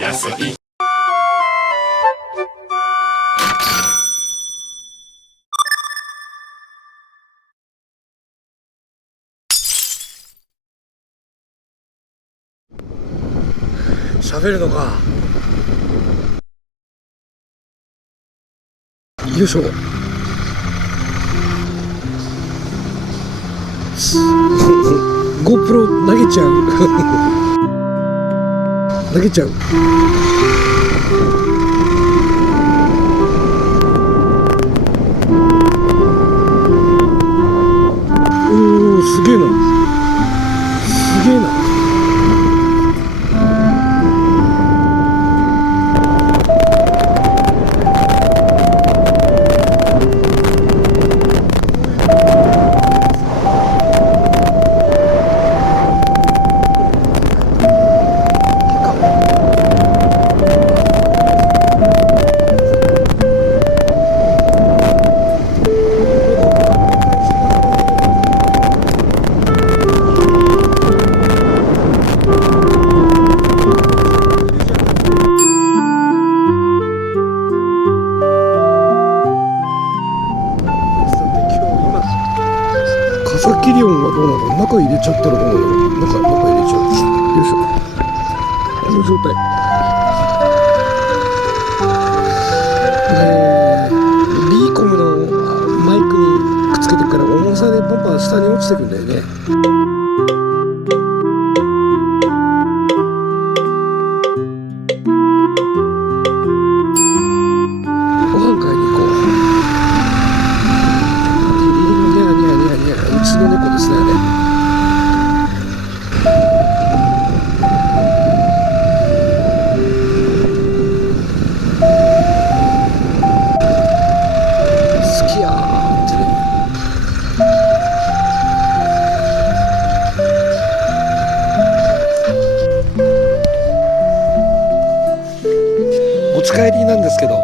安い。喋るのか。よいしょ。GoPro 投げちゃう。投げちゃう。おお、すげえな。すげえな。さっきり音はどうなの？中入れちゃったらどうなの？中入れちゃう。よいしょ。この状態。ビーコムのマイクにくっつけてるから重さでパンパン下に落ちてくんだよね。ご飯買いに行こう。うちの猫ですね、あれ。好きやーってね。持ち帰りなんですけど。